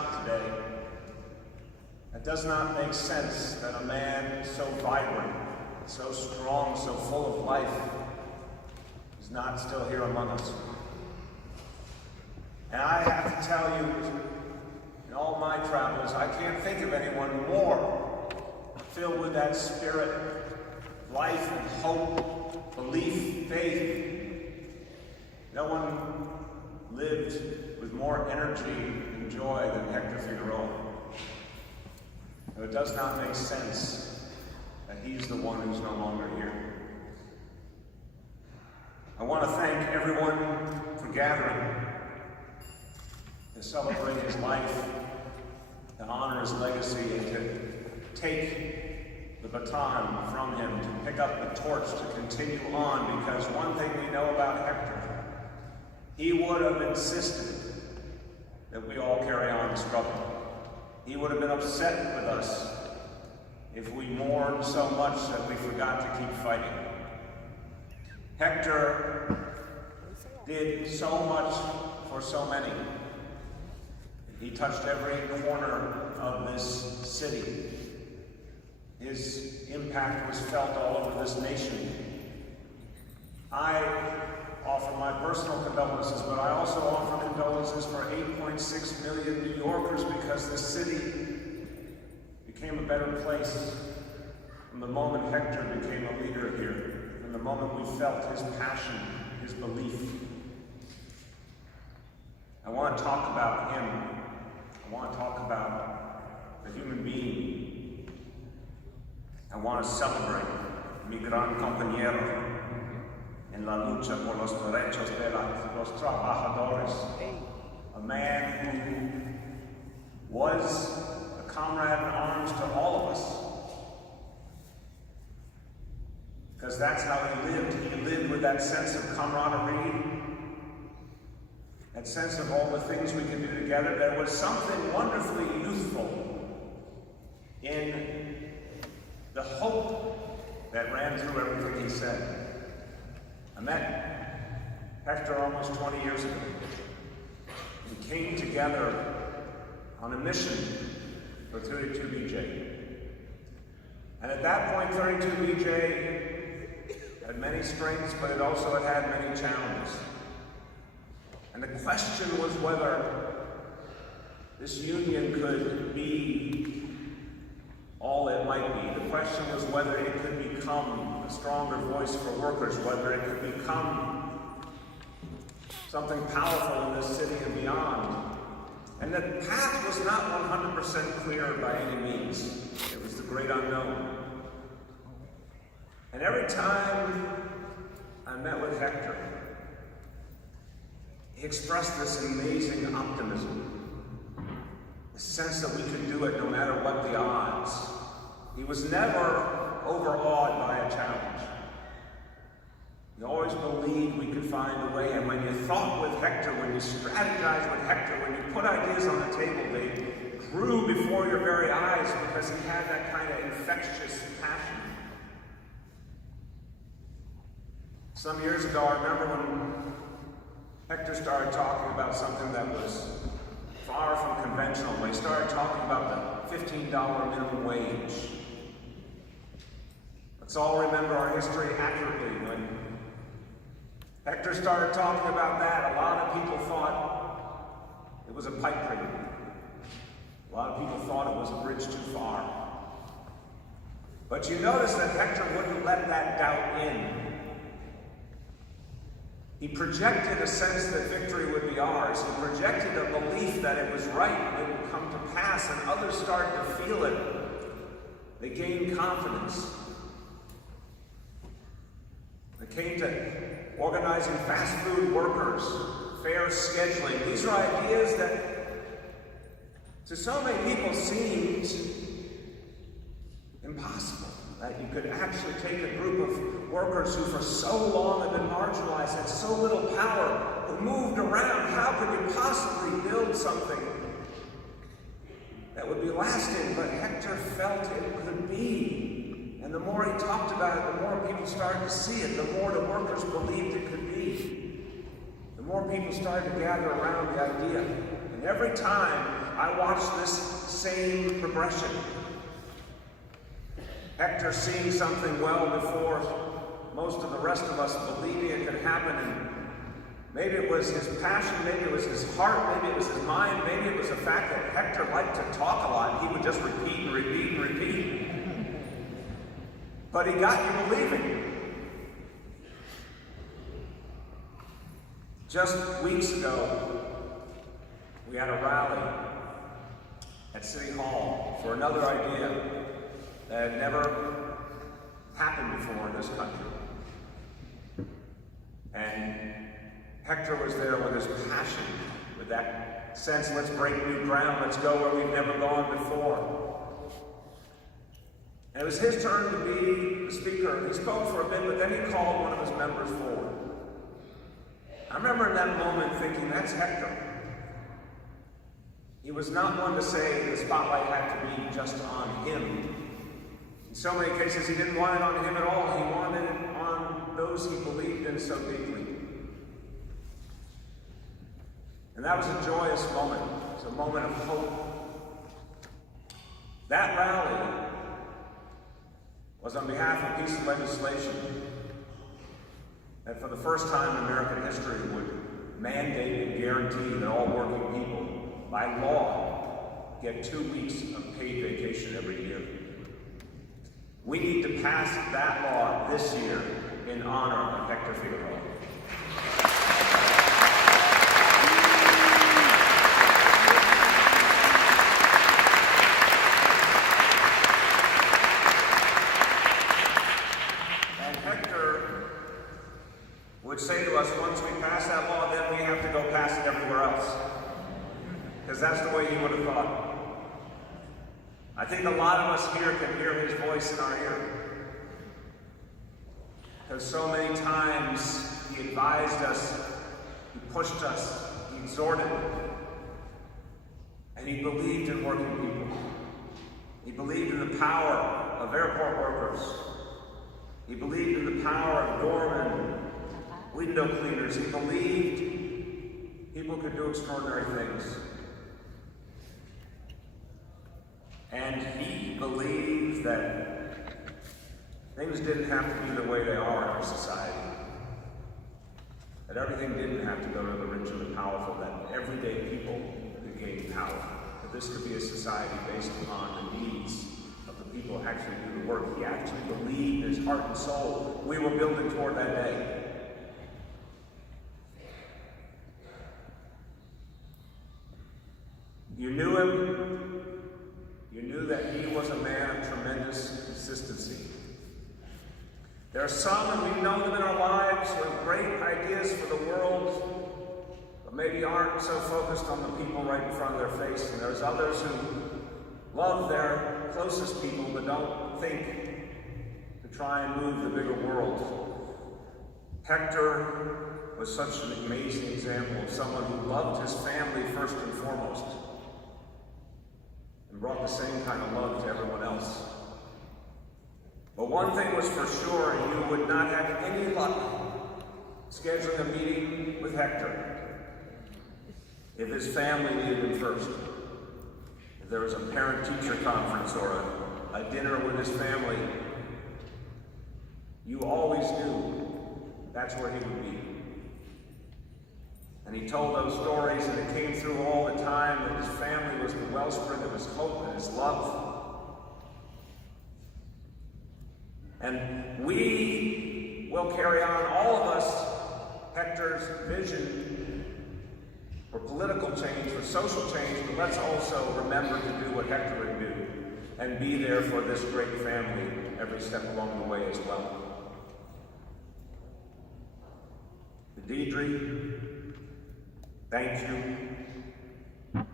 today. It does not make sense that a man so vibrant, so strong, so full of life is not still here among us. And I have to tell you, in all my travels, I can't think of anyone more filled with that spirit, life and hope, belief, faith. No one lived with more energy and joy than Hector Figueroa. But it does not make sense that he's the one who's no longer here. I want to thank everyone for gathering to celebrate his life, to honor his legacy, and to take the baton from him, to pick up the torch, to continue on, because one thing we know about Hector, he would have insisted that we all carry on the struggle. He would have been upset with us if we mourned so much that we forgot to keep fighting. Hector did so much for so many. He touched every corner of this city. His impact was felt all over this nation. I offer my personal condolences, but I also offer condolences for 8.6 million New Yorkers, because this city became a better place from the moment Hector became a leader here, from the moment we felt his passion, his belief. I want to talk about him. I want to talk about the human being. I want to celebrate mi gran compañero en la lucha por los derechos de los trabajadores. A man who was a comrade in arms to all of us. Because that's how he lived. He lived with that sense of camaraderie, that sense of all the things we can do together. There was something wonderfully youthful in the hope that ran through everything he said. I met Hector almost 20 years ago. We came together on a mission for 32BJ. And at that point, 32BJ had many strengths, but it also had many challenges. And the question was whether this union could be all it might be. The question was whether it could become a stronger voice for workers, whether it could become something powerful in this city and beyond. And the path was not 100% clear by any means. It was the great unknown. And every time I met with Hector, he expressed this amazing optimism, the sense that we could do it no matter what the odds. He was never overawed by a challenge. He always believed we could find a way, and when you thought with Hector, when you strategized with Hector, when you put ideas on the table, they grew before your very eyes, because he had that kind of infectious passion. Some years ago, I remember when Hector started talking about something that was far from conventional. When he started talking about the $15 minimum wage. Let's all remember our history accurately. When Hector started talking about that, a lot of people thought it was a pipe dream. A lot of people thought it was a bridge too far. But you notice that Hector wouldn't let that doubt in. He projected a sense that victory would be ours. He projected a belief that it was right, it would come to pass, and others started to feel it. They gained confidence. They came to organizing fast food workers, fair scheduling. These are ideas that to so many people seemed impossible. That you could actually take a group of workers who for so long had been marginalized, had so little power, who moved around. How could you possibly build something that would be lasting? But Hector felt it could be. And the more he talked about it, the more people started to see it, the more the workers believed it could be. The more people started to gather around the idea. And every time I watched this same progression. Hector seeing something well before most of the rest of us believing it could happen, and maybe it was his passion, maybe it was his heart, maybe it was his mind, maybe it was the fact that Hector liked to talk a lot. He would just repeat and repeat and repeat. But he got you believing. Just weeks ago, we had a rally at City Hall for another idea that had never happened before in this country. And Hector was there with his passion, with that sense, let's break new ground, let's go where we've never gone before. And it was his turn to be the speaker. He spoke for a bit, but then he called one of his members forward. I remember in that moment thinking, that's Hector. He was not one to say the spotlight had to be just on him. In so many cases, he didn't want it on him at all. He wanted it on those he believed in so deeply. And that was a joyous moment. It was a moment of hope. That rally was on behalf of a piece of legislation that for the first time in American history would mandate and guarantee that all working people, by law, get 2 weeks of paid vacation every year. We need to pass that law this year in honor of Hector Figueroa. And Hector would say to us, once we pass that law, then we have to go pass it everywhere else. Because that's the way he would have thought. I think a lot of us here can hear his voice in our ear. Because so many times he advised us, he pushed us, he exhorted, and he believed in working people. He believed in the power of airport workers. He believed in the power of doormen, window cleaners. He believed people could do extraordinary things. And he believed that things didn't have to be the way they are in our society. That everything didn't have to go to the rich and the powerful, that everyday people could gain power. That this could be a society based upon the needs of the people who actually do the work. He actually believed in his heart and soul we were building toward that day. You knew him. You knew that he was a man of tremendous consistency. There are some, and we know them in our lives, who have great ideas for the world, but maybe aren't so focused on the people right in front of their face. And there's others who love their closest people, but don't think to try and move the bigger world. Hector was such an amazing example of someone who loved his family first and foremost, and brought the same kind of love to everyone else. But one thing was for sure, you would not have any luck scheduling a meeting with Hector if his family needed him first. If there was a parent-teacher conference or a dinner with his family, you always knew that's where he would be. And he told those stories, and it came through all the time that his family was the wellspring of his hope and his love. And we will carry on, all of us, Hector's vision for political change, for social change, but let's also remember to do what Hector would do and be there for this great family every step along the way as well. Deidre, thank you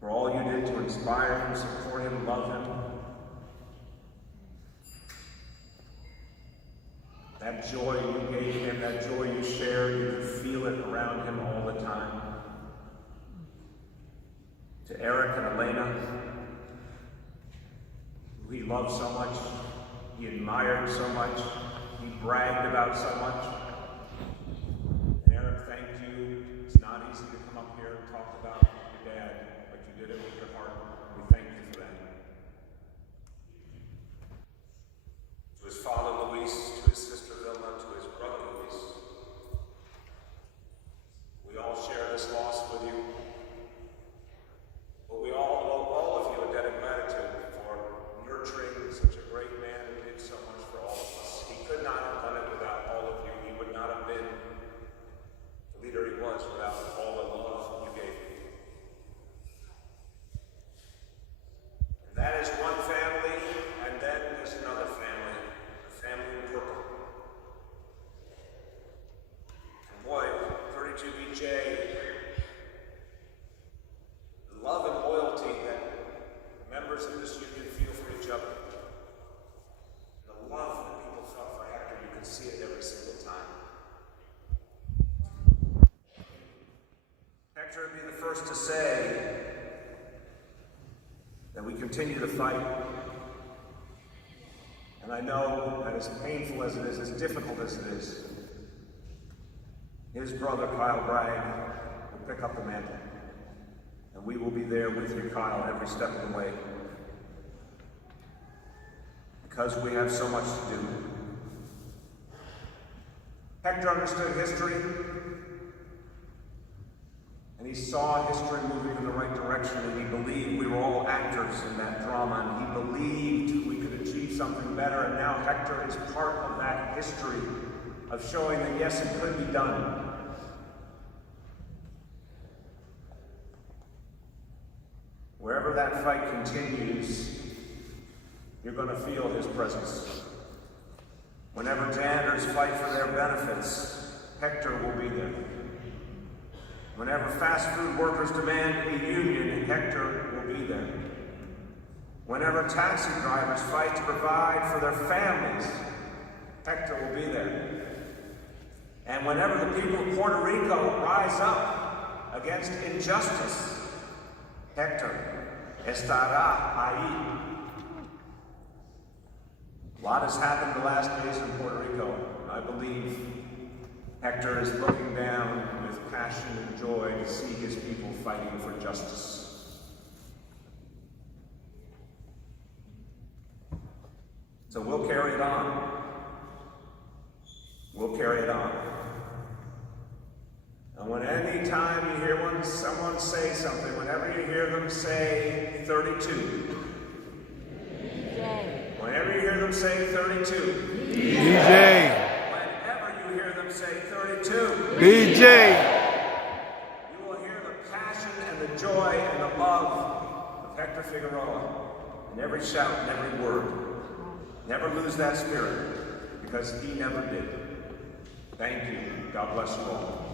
for all you did to inspire him, support him, love him. That joy you gave him, that joy you shared, you could feel it around him all the time. To Eric and Elena, who he loved so much, he admired so much, he bragged about so much. Eric, thank you. It's not easy to come up here and talk about your dad, but you did it with your first to say that we continue to fight. And I know that as painful as it is, as difficult as it is, his brother Kyle Bragg will pick up the mantle. And we will be there with you, Kyle, every step of the way. Because we have so much to do. Hector understood history, and he saw history moving in the right direction, and he believed we were all actors in that drama, and he believed we could achieve something better, and now Hector is part of that history of showing that yes, it could be done. Wherever that fight continues, you're going to feel his presence. Whenever janitors fight for their benefits, Hector will be there. Whenever fast food workers demand a union, Hector will be there. Whenever taxi drivers fight to provide for their families, Hector will be there. And whenever the people of Puerto Rico rise up against injustice, Hector estará ahí. A lot has happened the last days in Puerto Rico. I believe Hector is looking down with passion and joy to see his people fighting for justice. So we'll carry it on. We'll carry it on. And when any time you hear someone say something, whenever you hear them say 32, whenever you hear them say 32. DJ. Whenever you hear them say 32. DJ. You will hear the passion and the joy and the love of Hector Figueroa in every shout and every word. Never lose that spirit, because he never did. Thank you. God bless you all.